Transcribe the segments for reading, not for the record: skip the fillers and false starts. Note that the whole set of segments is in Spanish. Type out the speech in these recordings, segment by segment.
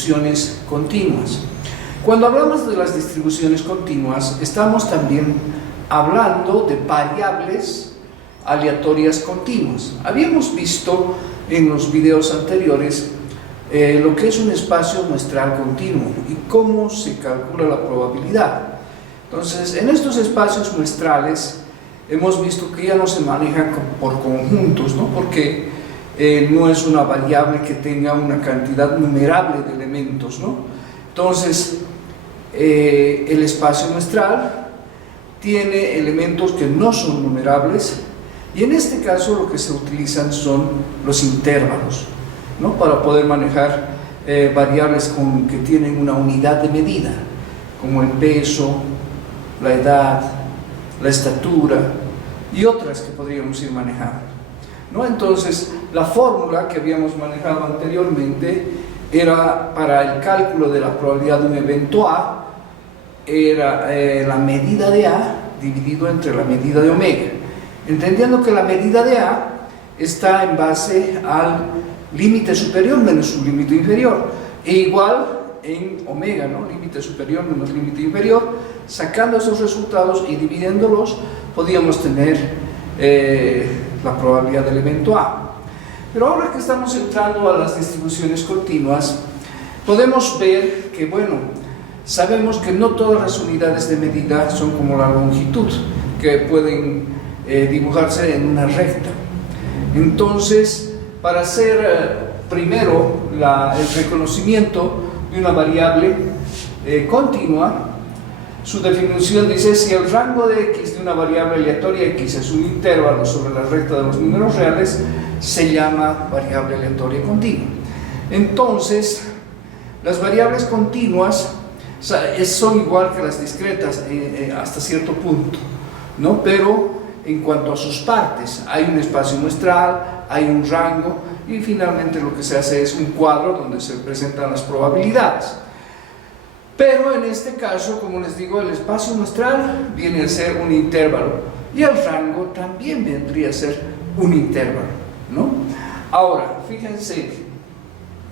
distribuciones continuas. Cuando hablamos de las distribuciones continuas, estamos también hablando de variables aleatorias continuas. Habíamos visto en los videos anteriores lo que es un espacio muestral continuo y cómo se calcula la probabilidad. Entonces, en estos espacios muestrales hemos visto que ya no se manejan por conjuntos, ¿no? Porque no es una variable que tenga una cantidad numerable de elementos, ¿no? Entonces, el espacio muestral tiene elementos que no son numerables y en este caso lo que se utilizan son los intervalos, ¿no? Para poder manejar variables que tienen una unidad de medida, como el peso, la edad, la estatura y otras que podríamos ir manejando, ¿no? Entonces, la fórmula que habíamos manejado anteriormente era para el cálculo de la probabilidad de un evento A, era la medida de A dividido entre la medida de omega, entendiendo que la medida de A está en base al límite superior menos su límite inferior, e igual en omega, ¿no? Límite superior menos límite inferior. Sacando esos resultados y dividiéndolos, podíamos tener la probabilidad del evento A. Pero ahora que estamos entrando a las distribuciones continuas, podemos ver que, bueno, sabemos que no todas las unidades de medida son como la longitud, que pueden dibujarse en una recta. Entonces, para hacer primero el reconocimiento de una variable continua, su definición dice: si el rango de x de una variable aleatoria x es un intervalo sobre la recta de los números reales, se llama variable aleatoria continua. Entonces, las variables continuas son igual que las discretas hasta cierto punto, ¿no? Pero en cuanto a sus partes, hay un espacio muestral, hay un rango y finalmente lo que se hace es un cuadro donde se presentan las probabilidades. Pero en este caso, como les digo, el espacio muestral viene a ser un intervalo y el rango también vendría a ser un intervalo, ¿no? Ahora, fíjense,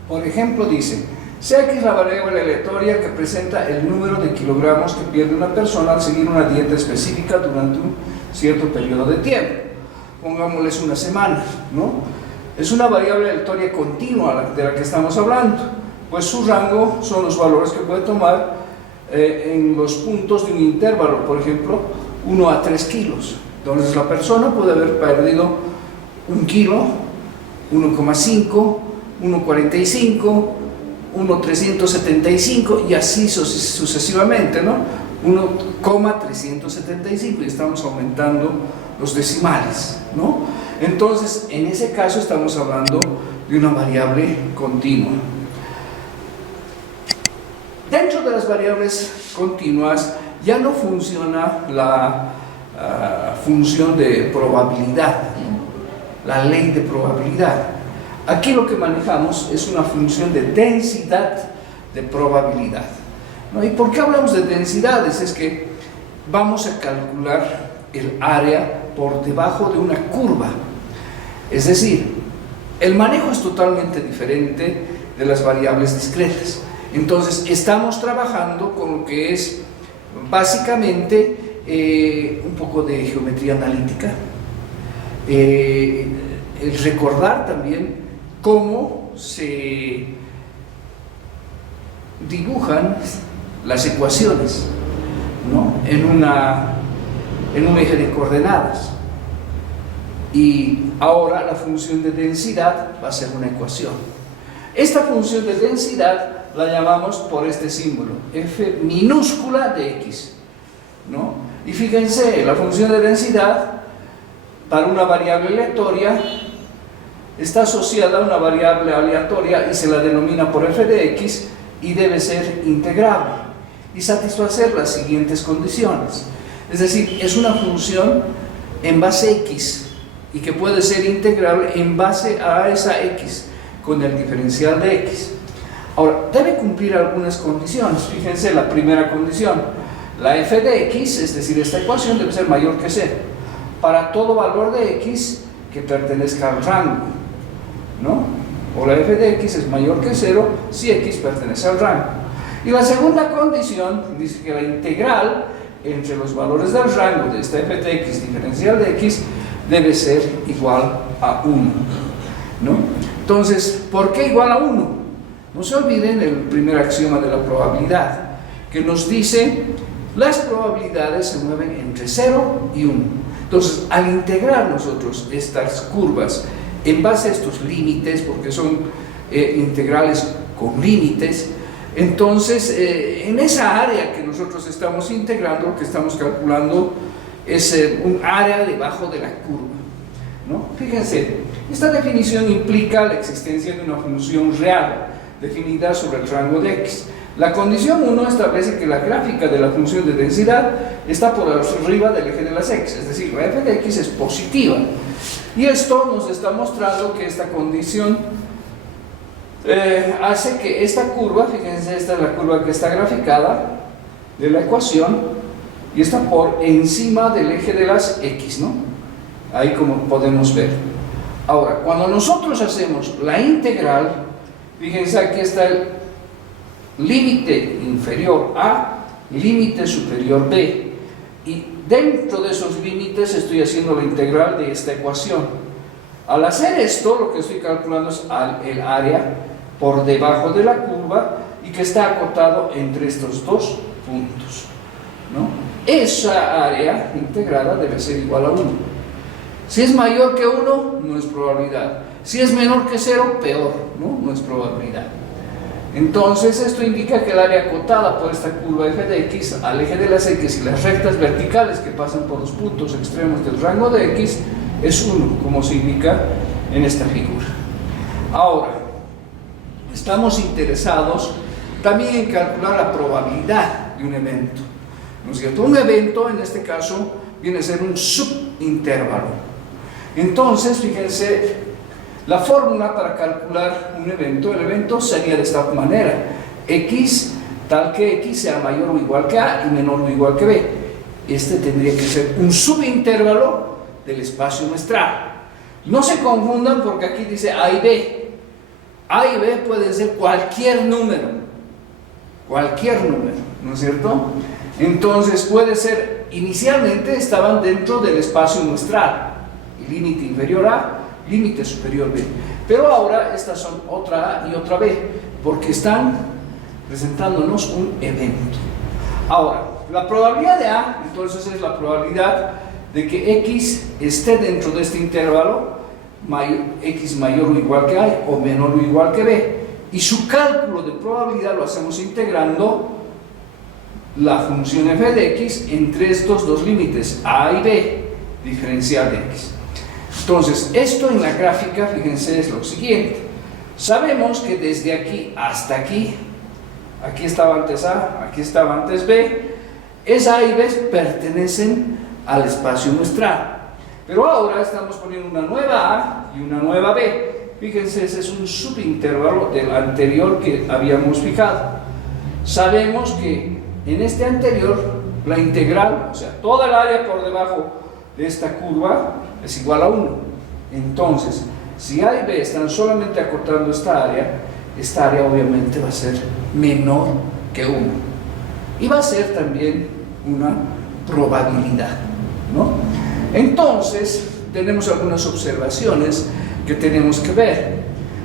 por ejemplo, dice: sea X la variable aleatoria que presenta el número de kilogramos que pierde una persona al seguir una dieta específica durante un cierto periodo de tiempo. Pongámosles una semana, ¿no? Es una variable aleatoria continua de la que estamos hablando, pues su rango son los valores que puede tomar en los puntos de un intervalo, por ejemplo, 1 a 3 kilos. Entonces la persona puede haber perdido 1 kilo, 1,5, 1,45, 1,375 y así sucesivamente, ¿no? 1,375 y estamos aumentando los decimales, ¿no? Entonces, en ese caso estamos hablando de una variable continua. Dentro de las variables continuas ya no funciona la función de probabilidad, ¿no? La ley de probabilidad. Aquí lo que manejamos es una función de densidad de probabilidad, ¿no? ¿Y por qué hablamos de densidades? Es que vamos a calcular el área por debajo de una curva. Es decir, el manejo es totalmente diferente de las variables discretas. Entonces, estamos trabajando con lo que es básicamente un poco de geometría analítica, el recordar también cómo se dibujan las ecuaciones, ¿no? en un eje de coordenadas. Y ahora la función de densidad va a ser una ecuación. Esta función de densidad la llamamos por este símbolo, f minúscula de x, ¿no? Y fíjense, la función de densidad para una variable aleatoria está asociada a una variable aleatoria y se la denomina por f de x y debe ser integrable y satisfacer las siguientes condiciones. Es decir, es una función en base x y que puede ser integrable en base a esa x con el diferencial de x. Ahora, debe cumplir algunas condiciones. Fíjense, la primera condición, la f de x, es decir, esta ecuación debe ser mayor que 0 para todo valor de x que pertenezca al rango, ¿no? o la f de x es mayor que 0 si x pertenece al rango. Y la segunda condición dice que la integral entre los valores del rango de esta f de x diferencial de x debe ser igual a 1, ¿no? Entonces, ¿por qué igual a 1? No se olviden el primer axioma de la probabilidad, que nos dice las probabilidades se mueven entre 0 y 1. Entonces, al integrar nosotros estas curvas en base a estos límites, porque son integrales con límites, entonces en esa área que nosotros estamos integrando, lo que estamos calculando es un área debajo de la curva, ¿no? Fíjense, esta definición implica la existencia de una función real definida sobre el rango de x. La condición 1 establece que la gráfica de la función de densidad está por arriba del eje de las x, es decir, la f de x es positiva. Y esto nos está mostrando que esta condición hace que esta curva, fíjense, esta es la curva que está graficada de la ecuación, y está por encima del eje de las x, ¿no? Ahí como podemos ver. Ahora, cuando nosotros hacemos la integral, fíjense, aquí está el límite inferior a, límite superior b, y dentro de esos límites estoy haciendo la integral de esta ecuación. Al hacer esto, lo que estoy calculando es el área por debajo de la curva y que está acotado entre estos dos puntos, ¿no? Esa área integrada debe ser igual a 1. Si es mayor que 1, no es probabilidad. Si es menor que 0, peor, ¿no? No es probabilidad. Entonces, esto indica que el área acotada por esta curva f de x al eje de las x y las rectas verticales que pasan por los puntos extremos del rango de x es 1, como se indica en esta figura. Ahora, estamos interesados también en calcular la probabilidad de un evento, ¿no es cierto? Un evento, en este caso, viene a ser un subintervalo. Entonces, fíjense, la fórmula para calcular un evento, el evento sería de esta manera: x tal que x sea mayor o igual que a y menor o igual que b. Este tendría que ser un subintervalo del espacio muestral. No se confundan porque aquí dice a y b. A y b pueden ser cualquier número, ¿no es cierto? Entonces puede ser, inicialmente estaban dentro del espacio muestral, límite inferior a, límite superior b, pero ahora estas son otra a y otra b, porque están presentándonos un evento. Ahora, la probabilidad de a, entonces, es la probabilidad de que x esté dentro de este intervalo, x mayor o igual que a o menor o igual que b, y su cálculo de probabilidad lo hacemos integrando la función f de x entre estos dos límites, a y b, diferencial de x. Entonces, esto en la gráfica, fíjense, es lo siguiente. Sabemos que desde aquí hasta aquí, aquí estaba antes a, aquí estaba antes b, esa a y b pertenecen al espacio muestral. Pero ahora estamos poniendo una nueva a y una nueva b. Fíjense, ese es un subintervalo del anterior que habíamos fijado. Sabemos que en este anterior, la integral, o sea, toda el área por debajo de esta curva es igual a 1. Entonces, si a y b están solamente acotando esta área obviamente va a ser menor que 1. Y va a ser también una probabilidad, ¿no? Entonces, tenemos algunas observaciones que tenemos que ver.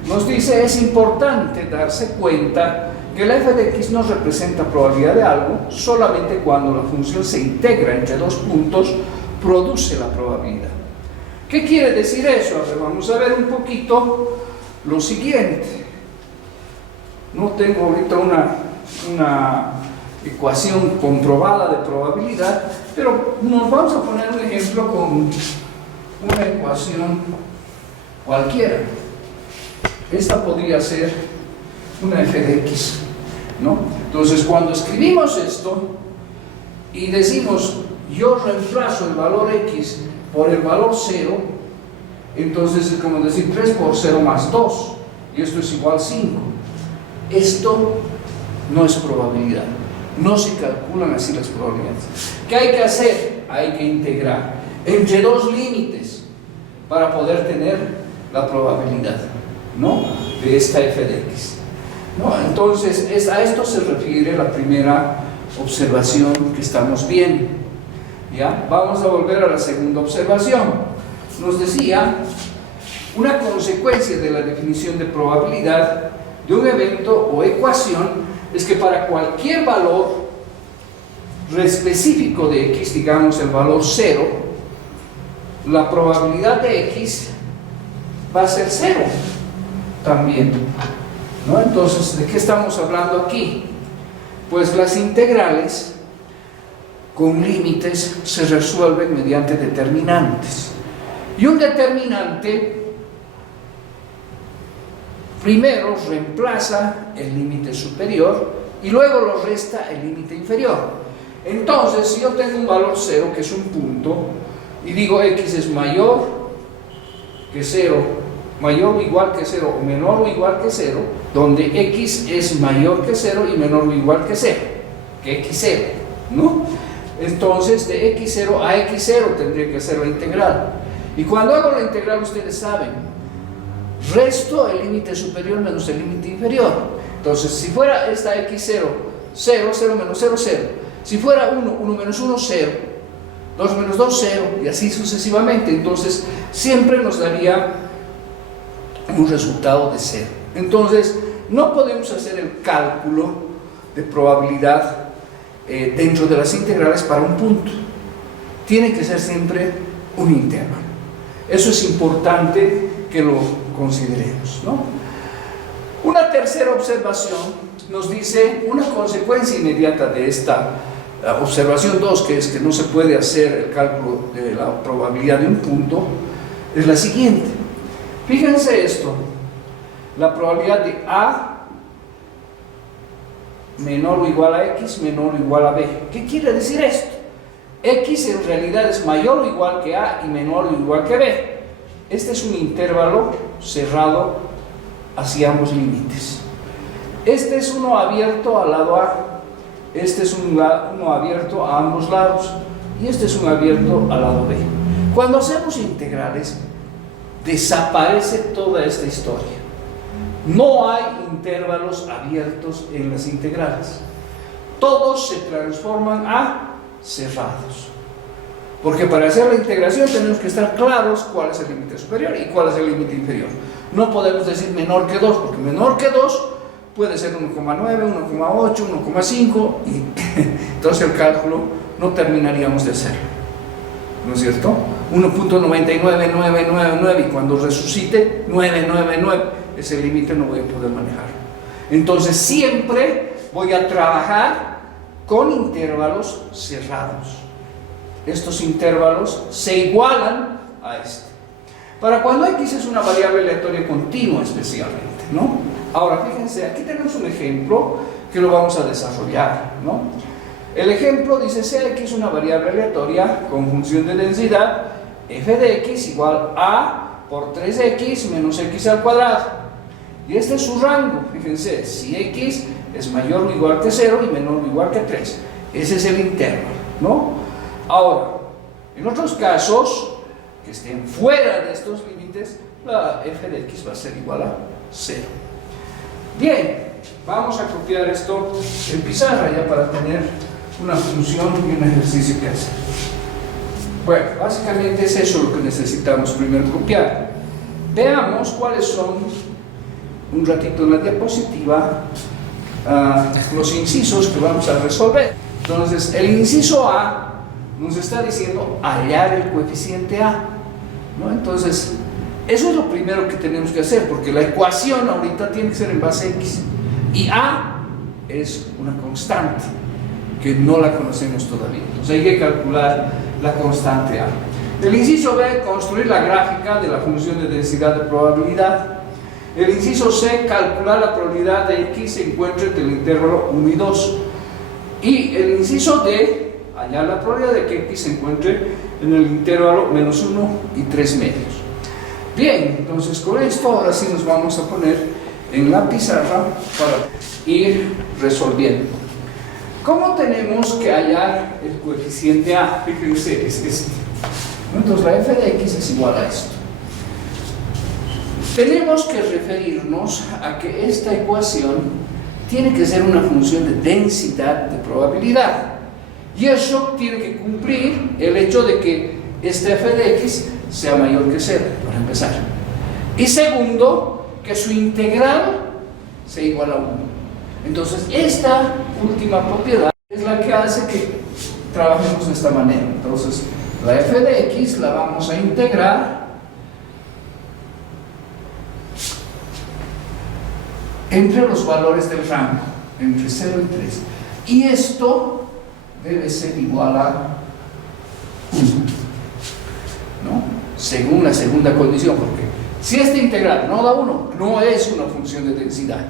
Nos dice, es importante darse cuenta que la f de x no representa probabilidad de algo solamente cuando la función se integra entre dos puntos, produce la probabilidad. ¿Qué quiere decir eso? A ver, vamos a ver un poquito lo siguiente. No tengo ahorita una ecuación comprobada de probabilidad, pero nos vamos a poner un ejemplo con una ecuación cualquiera. Esta podría ser una f de x, ¿no? Entonces, cuando escribimos esto y decimos yo reemplazo el valor x por el valor 0, entonces es como decir 3 por 0 más 2, y esto es igual a 5. Esto no es probabilidad, no se calculan así las probabilidades. ¿Qué hay que hacer? Hay que integrar entre dos límites para poder tener la probabilidad. ¿no?, de esta f de x, ¿no? Entonces, a esto se refiere la primera observación que estamos viendo. ¿Ya? Vamos a volver a la segunda observación. Nos decía, una consecuencia de la definición de probabilidad de un evento o ecuación es que para cualquier valor específico de x, digamos el valor 0, la probabilidad de x va a ser 0 también, ¿no? Entonces, ¿de qué estamos hablando aquí? Pues las integrales con límites se resuelven mediante determinantes. Y un determinante primero reemplaza el límite superior y luego lo resta el límite inferior. Entonces, si yo tengo un valor 0, que es un punto, y digo x es mayor que 0, mayor o igual que 0, o menor o igual que 0, donde x es mayor que 0 y menor o igual que 0, que x0, ¿no? Entonces, de x0 a x0 tendría que hacer la integral. Y cuando hago la integral, ustedes saben, resto el límite superior menos el límite inferior. Entonces, si fuera esta x0, 0, 0 menos 0, 0. Si fuera 1, 1 menos 1, 0. 2 menos 2, 0. Y así sucesivamente. Entonces, siempre nos daría un resultado de 0. Entonces, no podemos hacer el cálculo de probabilidad dentro de las integrales para un punto. Tiene que ser siempre un intervalo. Eso es importante que lo consideremos, ¿no? Una tercera observación nos dice una consecuencia inmediata de esta observación 2, que es que no se puede hacer el cálculo de la probabilidad de un punto, es la siguiente. Fíjense esto, la probabilidad de A menor o igual a X menor o igual a B. ¿Qué quiere decir esto? X en realidad es mayor o igual que A y menor o igual que B. Este es un intervalo cerrado hacia ambos límites. Este es uno abierto al lado A, este es uno abierto a ambos lados y este es un abierto al lado B. Cuando hacemos integrales, desaparece toda esta historia. No hay intervalos abiertos en las integrales. Todos se transforman a cerrados. Porque para hacer la integración tenemos que estar claros cuál es el límite superior y cuál es el límite inferior. No podemos decir menor que 2, porque menor que 2 puede ser 1,9, 1,8, 1,5 y entonces el cálculo no terminaríamos de hacerlo, ¿no es cierto? 1.99999 y cuando resucite 999, ese límite no voy a poder manejar. Entonces siempre voy a trabajar con intervalos cerrados. Estos intervalos se igualan a este. Para cuando x es una variable aleatoria continua especialmente, ¿no? Ahora fíjense, aquí tenemos un ejemplo que lo vamos a desarrollar, ¿no? El ejemplo dice, sea x una variable aleatoria con función de densidad, f de x igual a por 3x menos x al cuadrado. Y este es su rango, fíjense, si x es mayor o igual que 0 y menor o igual que 3. Ese es el intervalo, ¿no? Ahora, en otros casos que estén fuera de estos límites, la f de x va a ser igual a 0. Bien, vamos a copiar esto en pizarra ya para tener una función y un ejercicio que hacer. Bueno, básicamente es eso lo que necesitamos primero copiar. Veamos cuáles son, un ratito en la diapositiva, los incisos que vamos a resolver. Entonces, el inciso A nos está diciendo hallar el coeficiente A, ¿no? Entonces, eso es lo primero que tenemos que hacer, porque la ecuación ahorita tiene que ser en base X y A es una constante que no la conocemos todavía. Entonces hay que calcular la constante A. El inciso B, construir la gráfica de la función de densidad de probabilidad. El inciso C, calcular la probabilidad de X se encuentre entre el intervalo 1 y 2. Y el inciso D, hallar la probabilidad de que X se encuentre en el intervalo menos 1 y 3 medios. Bien, entonces con esto ahora sí nos vamos a poner en la pizarra para ir resolviendo. ¿Cómo tenemos que hallar el coeficiente A? Fíjense, es este. Entonces la f de x es igual a esto. Tenemos que referirnos a que esta ecuación tiene que ser una función de densidad de probabilidad. Y eso tiene que cumplir el hecho de que este f de x sea mayor que 0, para empezar. Y segundo, que su integral sea igual a 1. Entonces, esta última propiedad es la que hace que trabajemos de esta manera. Entonces, la f de x la vamos a integrar entre los valores del rango, entre 0 y 3. Y esto debe ser igual a 1, ¿no? Según la segunda condición, porque si esta integral no da 1, no es una función de densidad.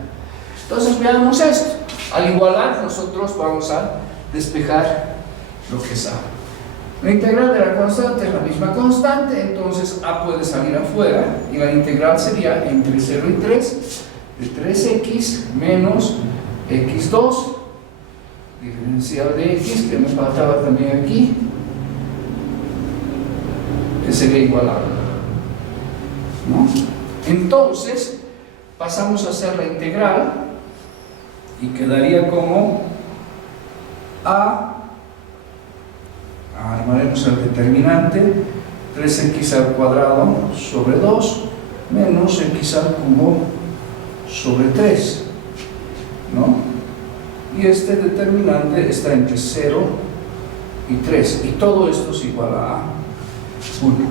Entonces veamos esto. Al igualar, nosotros vamos a despejar lo que es a. La integral de la constante es la misma constante, entonces a puede salir afuera, y la integral sería entre 0 y 3, de 3x menos x2, diferencial de x, que me faltaba también aquí, que sería igual a 1, ¿no? Entonces pasamos a hacer la integral y quedaría como armaremos el determinante, 3x al cuadrado sobre 2 menos x al cubo sobre 3, ¿no? Y este determinante está entre 0 y 3, y todo esto es igual a 1, ¿no?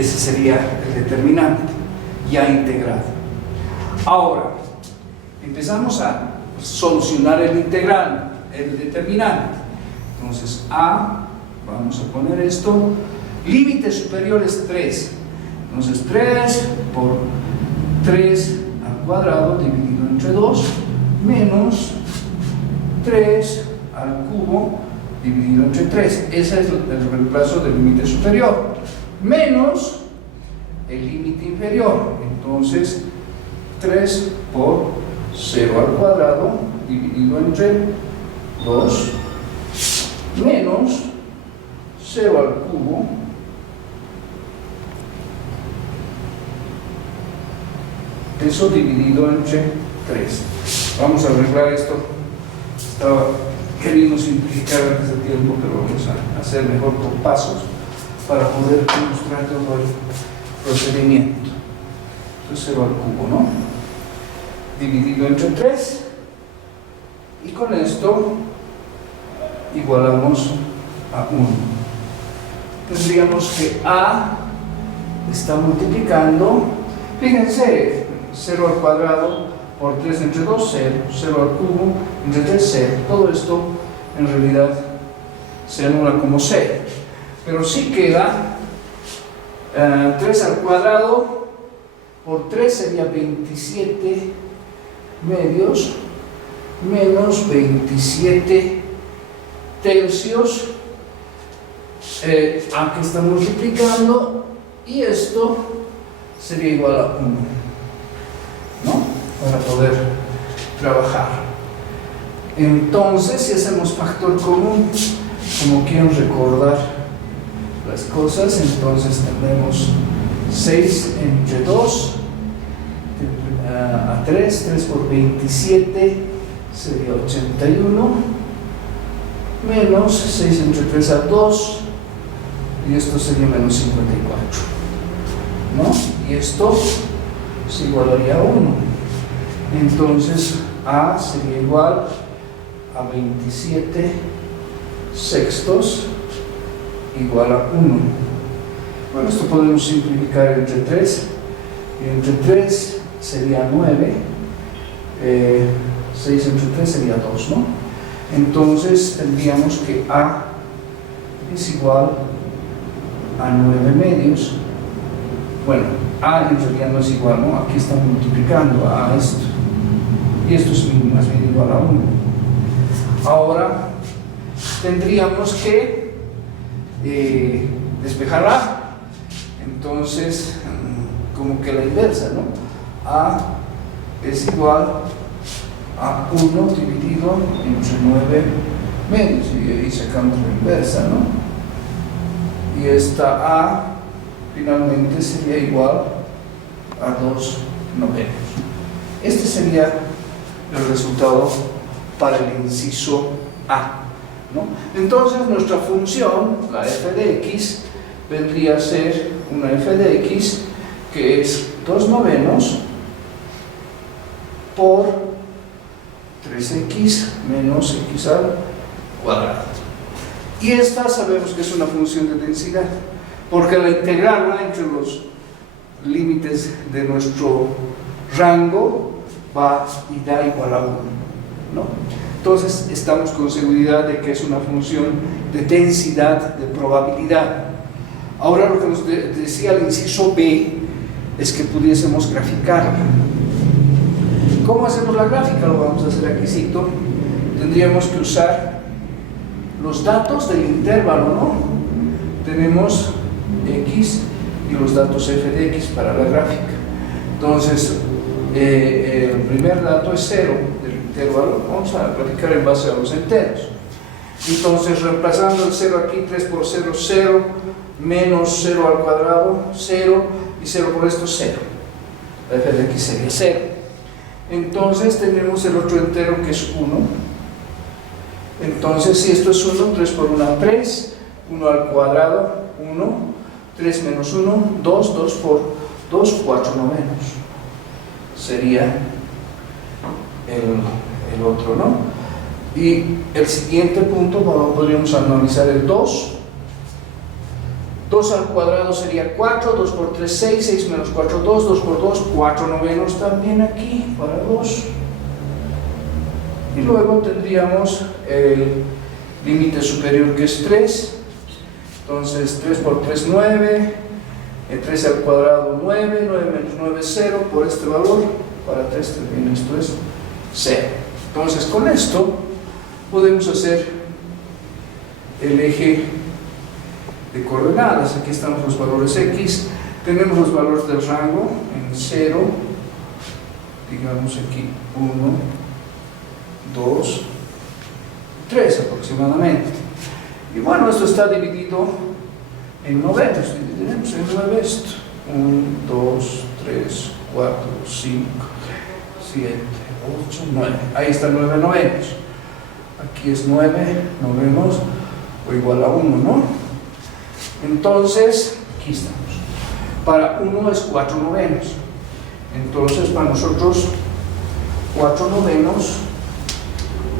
Ese sería el determinante ya integrado. Ahora empezamos a solucionar el integral, el determinante. Entonces vamos a poner esto, límite superior es 3, entonces 3 por 3 al cuadrado dividido entre 2 menos 3 al cubo dividido entre 3. Ese es el reemplazo del límite superior, menos el límite inferior. Entonces 3 por 0 al cuadrado dividido entre 2 menos 0 al cubo eso dividido entre 3. Vamos a arreglar esto. Estaba queriendo simplificar antes de tiempo, pero vamos a hacer mejor con pasos para poder ilustrar todo el procedimiento. Entonces 0 al cubo, ¿no? Dividido entre 3, y con esto igualamos a 1. Tendríamos que a está multiplicando, fíjense, 0 al cuadrado por 3 entre 2, 0, 0 al cubo entre 3, 0. Todo esto en realidad se anula como 0, pero sí queda 3 al cuadrado por 3 sería 27 medios menos 27 tercios, aquí está multiplicando, y esto sería igual a 1, ¿no? Para poder trabajar. Entonces, si hacemos factor común, como quieren recordar las cosas, entonces tendremos 6 entre 2 a 3, 3 por 27 sería 81, menos 6 entre 3 a 2, y esto sería menos 54, ¿no? Y esto se igualaría a 1. Entonces a sería igual a 27 sextos igual a 1. Bueno, esto podemos simplificar entre 3, y entre 3 sería 9, 6 entre 3 sería 2, ¿no? Entonces tendríamos que a es igual a 9 medios. Bueno, a en realidad no es igual, ¿no? Aquí está multiplicando a esto, y esto es más bien igual a 1. Ahora tendríamos que despejar a. Entonces, como que la inversa, ¿no? A es igual a 1 dividido entre 9 medios, y ahí sacamos la inversa, ¿no? Y esta a finalmente sería igual a 2 novenos. Este sería el resultado para el inciso A, ¿no? Entonces nuestra función, la f de x, vendría a ser una f de x que es 2 novenos por 3x menos x al cuadrado. Y esta sabemos que es una función de densidad, porque al integrarla entre los límites de nuestro rango va y da igual a 1, ¿no? Entonces estamos con seguridad de que es una función de densidad, de probabilidad. Ahora lo que nos decía el inciso B es que pudiésemos graficarla. ¿Cómo hacemos la gráfica? Lo vamos a hacer aquí, cito. Tendríamos que usar los datos del intervalo, ¿no? Tenemos x y los datos f de x para la gráfica. Entonces, el primer dato es 0 del intervalo. Vamos a graficar en base a los enteros. Entonces, reemplazando el 0 aquí, 3 por 0, 0, menos 0 al cuadrado, 0, y 0 por esto, 0. La f de x sería 0. Entonces, tenemos el otro entero que es 1. Entonces, si esto es 1, 3 por 1, 3, 1 al cuadrado, 1, 3 menos 1, 2, 2 por 2, 4 novenos. Sería el otro, ¿no? Y el siguiente punto, podríamos analizar el 2. 2 al cuadrado sería 4, 2 por 3, 6, 6 menos 4, 2, 2 por 2, 4 novenos también aquí, para 2. Y luego tendríamos el límite superior que es 3. Entonces 3 por 3, 9, 3 al cuadrado, 9, 9 menos 9, 0, por este valor, para 3 también esto es 0. Entonces con esto podemos hacer el eje de coordenadas. Aquí están los valores x, tenemos los valores del rango en 0, digamos aquí 1, 2, 3 aproximadamente. Y bueno, esto está dividido en novenos. Dividiremos en 9 esto. 1, 2, 3, 4, 5, 7, 8, 9. Ahí están 9 novenos. Aquí es 9 novenos o igual a 1, ¿no? Entonces, aquí estamos. Para 1 es 4 novenos. Entonces, para nosotros, 4 novenos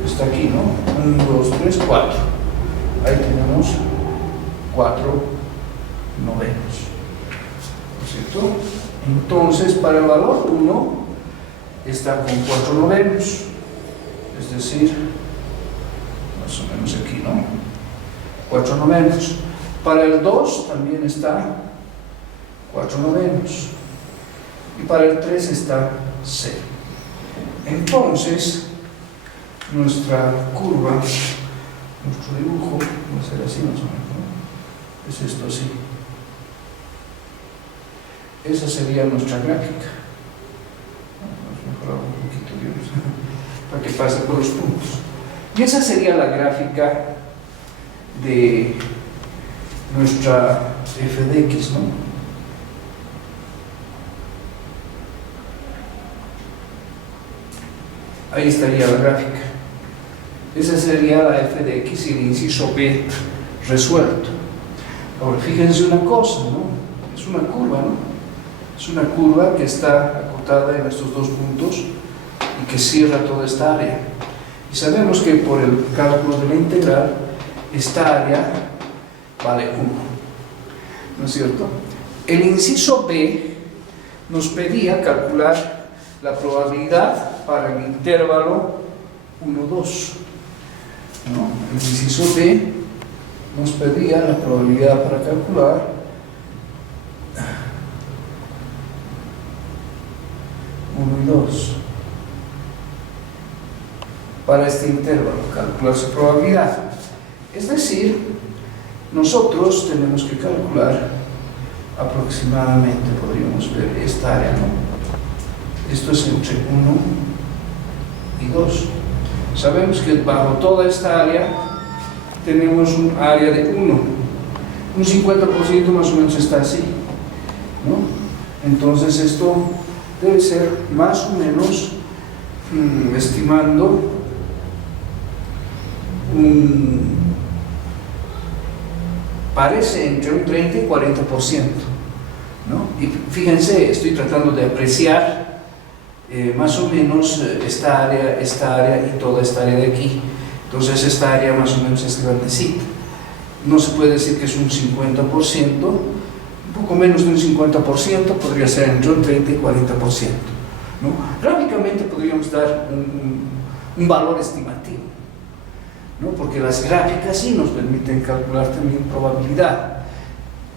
está aquí, ¿no? 1, 2, 3, 4. Ahí tenemos 4 novenos, ¿no es cierto? Entonces, para el valor 1 está con 4 novenos, es decir, más o menos aquí, ¿no? 4 novenos. Para el 2 también está 4 novenos. Y para el 3 está 0. Entonces, nuestra curva, nuestro dibujo, va a ser así más o menos, ¿no? Es esto así. Esa sería nuestra gráfica. Vamos a mejorar un poquito, digamos, para que pase por los puntos. Y esa sería la gráfica de nuestra f de x, ¿no? Ahí estaría la gráfica. Esa sería la f de x y el inciso b resuelto. Ahora, fíjense una cosa, ¿no? Es una curva, ¿no? Es una curva que está acotada en estos dos puntos y que cierra toda esta área. Y sabemos que por el cálculo de la integral, esta área vale 1. ¿No es cierto? El inciso b nos pedía calcular la probabilidad para el intervalo 1, 2. ¿No? El inciso b nos pedía la probabilidad para calcular y 2 para este intervalo, calcular su probabilidad. Es decir, nosotros tenemos que calcular aproximadamente, podríamos ver esta área, ¿no? Esto es entre 1 y 2. Sabemos que bajo toda esta área tenemos un área de 1. Un 50% más o menos está así, ¿no? Entonces esto debe ser más o menos, estimando, parece entre un 30 y 40%, ¿no? Y fíjense, estoy tratando de apreciar más o menos esta área y toda esta área de aquí. Entonces esta área más o menos es grandecita. No se puede decir que es un 50%, un poco menos de un 50%, podría ser entre un 30 y 40%, ¿no? Gráficamente podríamos dar un valor estimativo, ¿no? Porque las gráficas sí nos permiten calcular también probabilidad,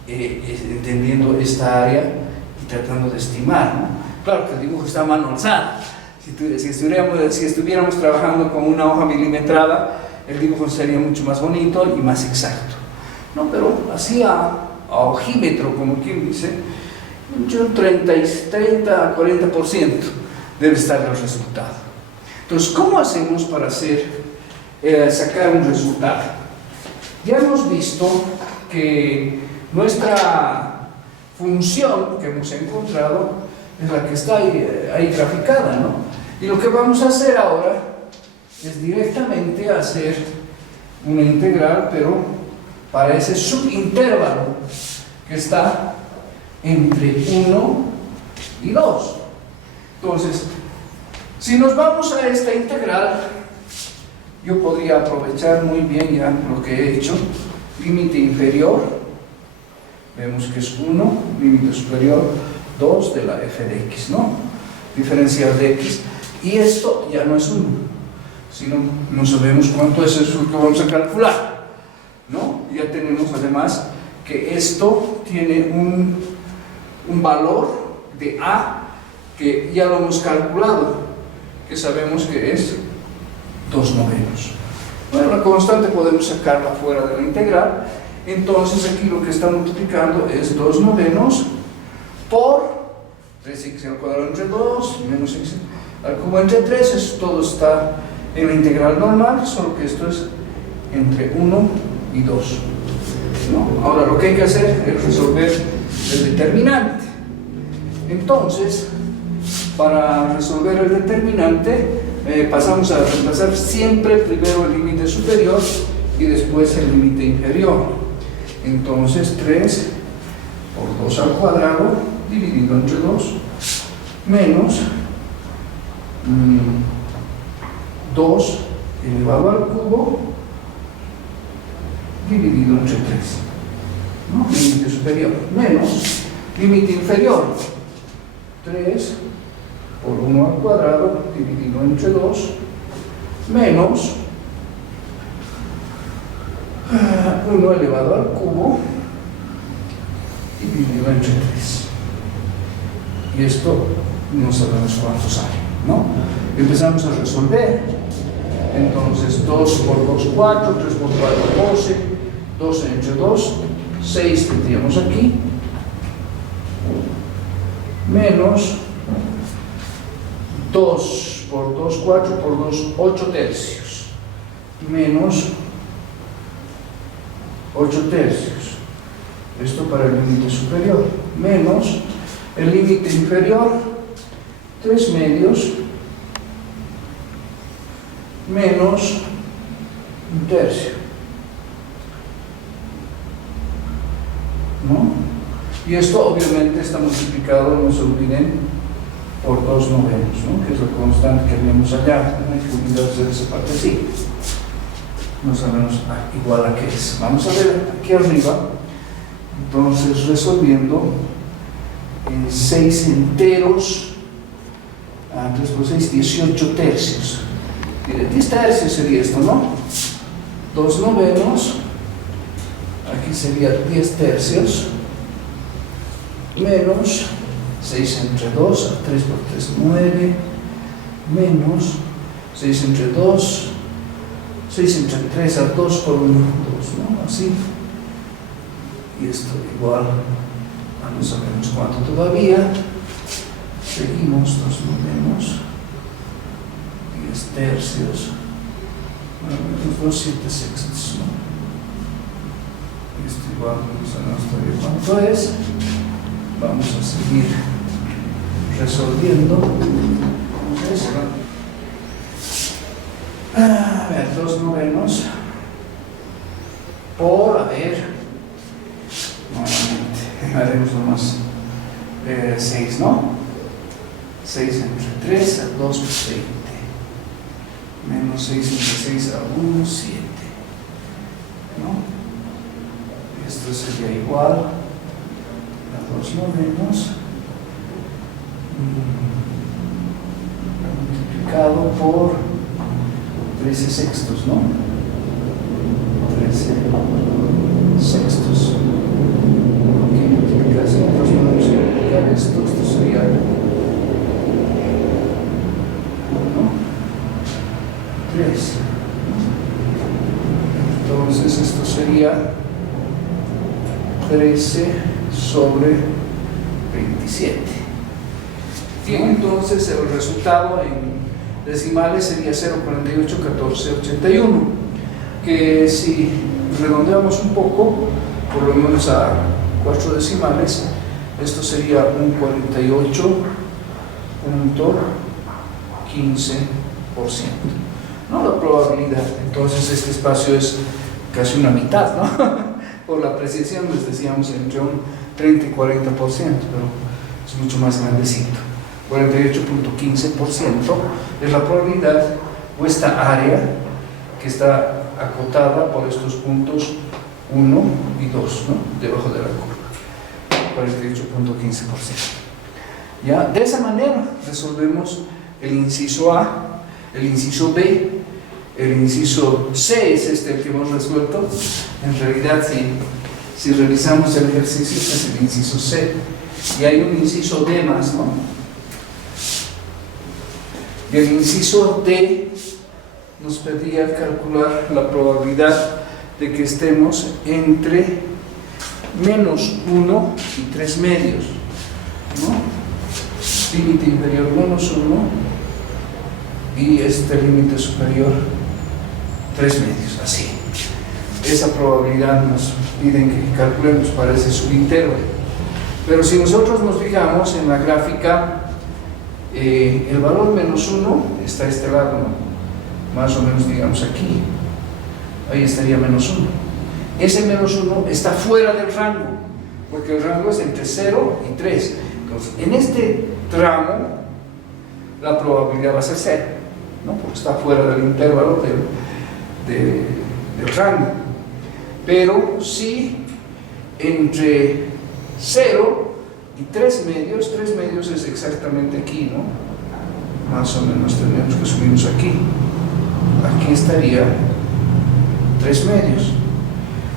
entendiendo esta área y tratando de estimar, ¿no? Claro que el dibujo está a mano alzada. Si estuviéramos trabajando con una hoja milimetrada, el dibujo sería mucho más bonito y más exacto, ¿no? Pero así a ojímetro, como quien dice, entre un 30 a 40% debe estar el resultado. Entonces, ¿cómo hacemos para sacar un resultado? Ya hemos visto que nuestra función que hemos encontrado es la que está ahí graficada, ¿no? Y lo que vamos a hacer ahora es directamente hacer una integral, pero para ese subintervalo que está entre 1 y 2. Entonces, si nos vamos a esta integral, yo podría aprovechar muy bien ya lo que he hecho. Límite inferior, vemos que es 1, límite superior 2 de la f de x, ¿no? Diferencial de x. Y esto ya no es 1, sino no sabemos cuánto es eso que vamos a calcular, ¿no? Ya tenemos además que esto tiene un valor de a que ya lo hemos calculado, que sabemos que es 2/9. Bueno, la constante podemos sacarla fuera de la integral. Entonces aquí lo que está multiplicando es 2/9 por 3x al cuadrado entre 2 menos x al cubo entre 3. Eso todo está en la integral normal, solo que esto es entre 1 y 2, ¿no? Ahora lo que hay que hacer es resolver el determinante. Entonces, para resolver el determinante, pasamos a reemplazar siempre primero el límite superior y después el límite inferior. Entonces 3 por 2 al cuadrado dividido entre 2 menos 2 elevado al cubo dividido entre 3, ¿no? Límite superior menos límite inferior 3 por 1 al cuadrado dividido entre 2 menos 1 elevado al cubo dividido entre 3. Y esto no sabemos cuánto sale, ¿no? Empezamos a resolver. Entonces 2 por 2, 4, 3 por 4, 12, 12 entre 2, 6 tendríamos aquí, menos 2 por 2, 4 por 2, 8 tercios, menos 8 tercios, esto para el límite superior, menos el límite inferior, 3 medios, menos un tercio, ¿no? Y esto obviamente está multiplicado, no se olviden, por 2/9, ¿no? Que es la constante que vemos allá. No hay que olvidarse de esa parte así. No sabemos igual a qué es. Vamos a ver aquí arriba. Entonces, resolviendo en 6 enteros, 3 por 6, 18 tercios. Mire, 10 tercios sería esto, ¿no? 2/9, aquí sería 10 tercios, menos 6 entre 2, 3 por 3, 9, menos 6 entre 2, 6 entre 3 a 2 por 1, 2, ¿no? Así. Y esto igual a no sabemos cuánto todavía. Seguimos, 2/9, 10 tercios, 2, 7 sextos, ¿no? Esto igual no sabemos todavía cuánto es. Vamos a seguir resolviendo. Entonces, a ver, 2 novenos por, a ver, nuevamente, haremos nomás 6, ¿no? 6 entre 3 a 2, 20. Menos 6 entre 6 a 1, 7. ¿No? Esto sería igual a 2 novenos multiplicado por 13 sextos, ¿no? 13 sextos. Ok, multiplicación, entonces vamos a multiplicar esto sería 1, 3. Entonces esto sería 13 sobre 27. Bien, entonces el resultado en decimales sería 0,481481, que si redondeamos un poco, por lo menos a 4 decimales, esto sería un 48.15%, ¿no? La probabilidad. Entonces este espacio es casi una mitad, ¿no? Por la apreciación les decíamos entre un 30 y 40%, pero es mucho más grandecito. 48.15% es la probabilidad, o esta área que está acotada por estos puntos 1 y 2, ¿no? Debajo de la curva. 48.15%. ¿Ya? De esa manera resolvemos el inciso A, el inciso B, el inciso C es este el que hemos resuelto. En realidad, si revisamos el ejercicio, este es el inciso C, y hay un inciso D más, ¿no? Y el inciso D nos pedía calcular la probabilidad de que estemos entre menos 1 y 3 medios, ¿no? Límite inferior menos 1 y este límite superior 3 medios, así. Esa probabilidad nos piden que calculemos para ese subintervalo. Pero si nosotros nos fijamos en la gráfica, el valor menos 1 está a este lado, ¿no? Más o menos, digamos aquí. Ahí estaría menos 1. Ese menos 1 está fuera del rango, porque el rango es entre 0 y 3. Entonces, en este tramo, la probabilidad va a ser 0, ¿no? Porque está fuera del intervalo del rango. Pero si entre 0 y 3 medios es exactamente aquí, ¿no? Más o menos tendríamos que subirnos aquí. Aquí estaría 3 medios.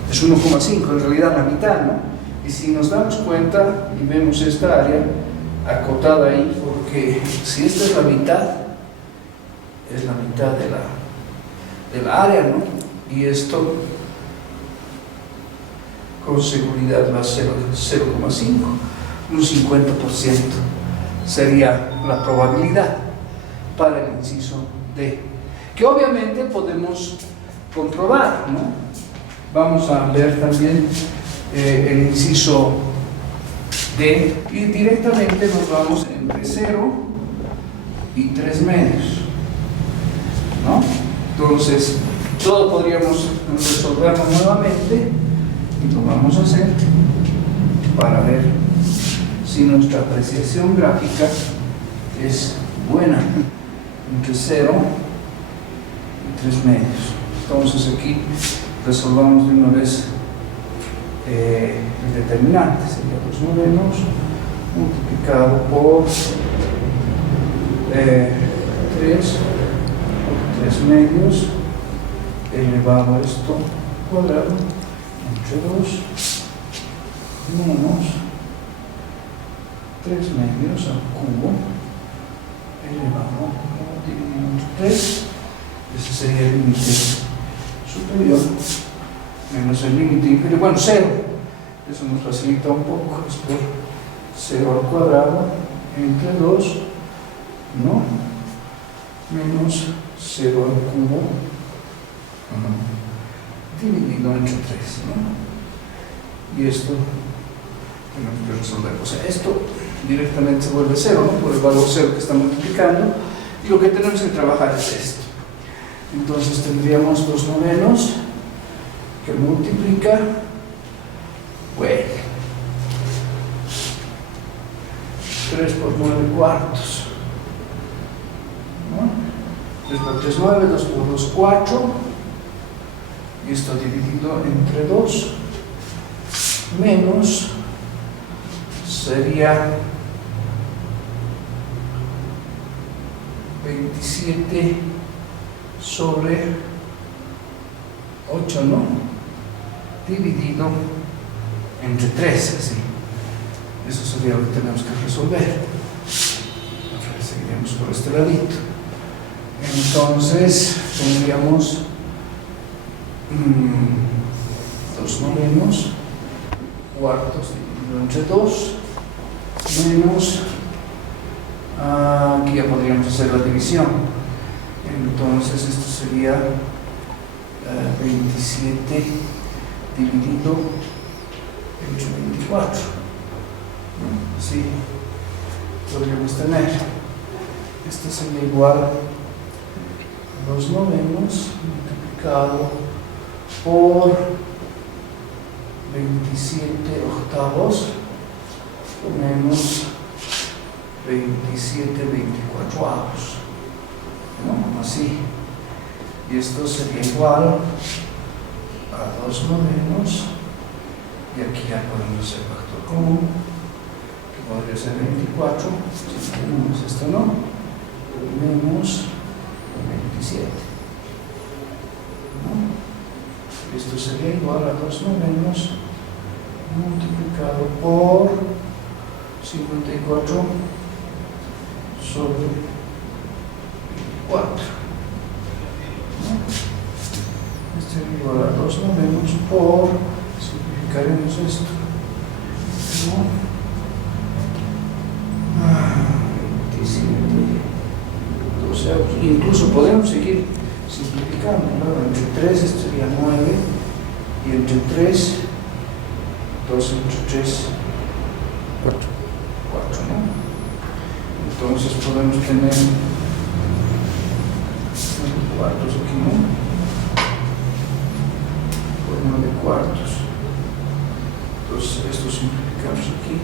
Es 1,5, en realidad la mitad, ¿no? Y si nos damos cuenta y vemos esta área acotada ahí, porque si esta es la mitad de la área, ¿no? Y esto con seguridad va a ser 0,5, un 50% sería la probabilidad para el inciso D, que obviamente podemos comprobar, ¿no? Vamos a ver también el inciso D y directamente nos vamos entre 0 y 3 medios, ¿no? Entonces, todo podríamos resolverlo nuevamente y lo vamos a hacer para ver si nuestra apreciación gráfica es buena, entre 0 y 3 medios. Entonces aquí resolvamos de una vez el determinante, sería 2 novenos multiplicado por 3 medios elevado a esto cuadrado entre 2 menos 3 medios al cubo elevado dividido entre 3. Ese sería el límite superior menos el límite inferior, bueno, 0. Eso nos facilita un poco, es por 0 al cuadrado entre 2, ¿no? Menos 0 al cubo dividido entre 3, ¿no? Y esto tenemos que resolver. O sea, esto directamente se vuelve 0, ¿no? Por el valor 0 que está multiplicando, y lo que tenemos que trabajar es esto. Entonces tendríamos 2 novenos que multiplica, bueno, 3 por 9 cuartos, ¿no? 3 por 3, 9, 2 por 2, 4, y esto dividido entre 2, menos, sería 27 sobre 8, ¿no? Dividido entre 3, así. Eso sería lo que tenemos que resolver. Ahora seguiremos por este ladito. Entonces, tendríamos 2 novenos cuartos dividido entre 2 menos, aquí ya podríamos hacer la división. Entonces esto sería 27 dividido entre 24, ¿no? Así podríamos tener, esto sería igual a 2 novenos multiplicado por 27 octavos menos 27 24avos, ¿no? Así. Y esto sería igual a 2 novenos, y aquí ya podemos hacer factor común, que podría ser 24, si tenemos esto, ¿no? Menos 27, ¿no? Y esto sería igual a 2 novenos multiplicado por 54 sobre 24, ¿no? Esto es igual a 2 novenos por, simplificaremos esto, ¿no? 27 12avos. Incluso podemos seguir simplificando, ¿no? Entre 3 esto sería 9, y entre 3 2 entre 3 4, ¿no? Entonces podemos tener 9 cuartos aquí, ¿no? Por 9 cuartos. Entonces esto simplificamos aquí.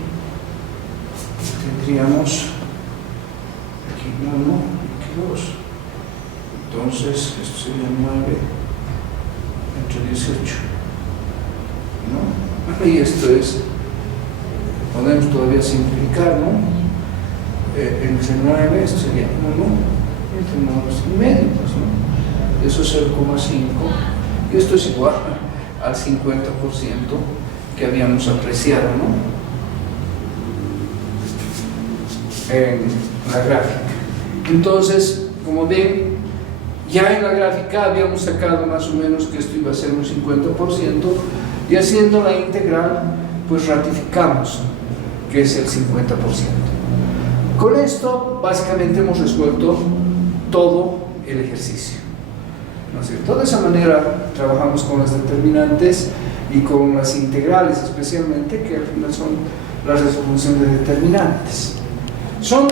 Tendríamos aquí 1 y aquí 2. Entonces esto sería 9 entre 18, ¿no? Y esto es, podemos todavía simplificar, ¿no? Entre 9, esto sería 1, entre 9 y medio, pues, ¿no? Eso es 0,5, y esto es igual al 50% que habíamos apreciado, ¿no? En la gráfica. Entonces, como ven, ya en la gráfica habíamos sacado más o menos que esto iba a ser un 50%, y haciendo la integral, pues ratificamos que es el 50%. Con esto, básicamente hemos resuelto todo el ejercicio, ¿no es cierto? De esa manera trabajamos con las determinantes y con las integrales, especialmente, que al final son la resolución de determinantes. Son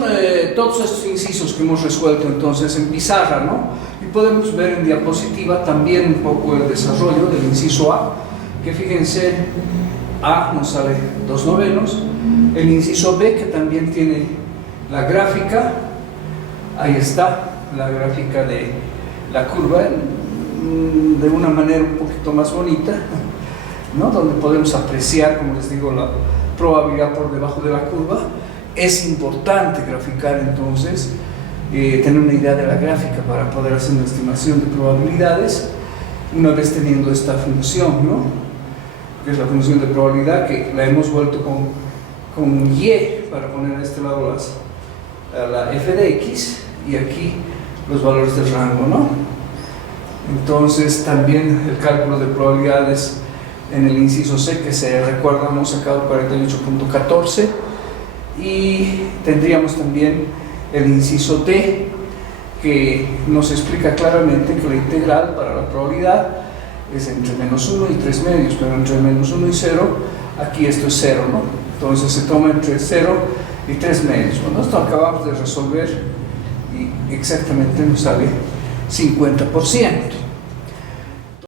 todos estos incisos que hemos resuelto entonces en pizarra, ¿no? Y podemos ver en diapositiva también un poco el desarrollo del inciso A, que fíjense, A nos sale 2 novenos, el inciso B, que también tiene la gráfica, ahí está la gráfica de la curva, de una manera un poquito más bonita, ¿no? Donde podemos apreciar, como les digo, la probabilidad por debajo de la curva. Es importante graficar entonces, tener una idea de la gráfica para poder hacer una estimación de probabilidades, una vez teniendo esta función, ¿no? Que es la función de probabilidad, que la hemos vuelto con y para poner a este lado la f de x, y aquí los valores del rango, ¿no? Entonces también el cálculo de probabilidades en el inciso C, que se recuerda, hemos sacado 48.14, y tendríamos también el inciso D, que nos explica claramente que la integral para la probabilidad es entre menos 1 y 3 medios, pero entre menos 1 y 0, aquí esto es 0, ¿no? Entonces se toma entre 0 y 3 medios. Bueno, esto acabamos de resolver y exactamente nos sale 50%.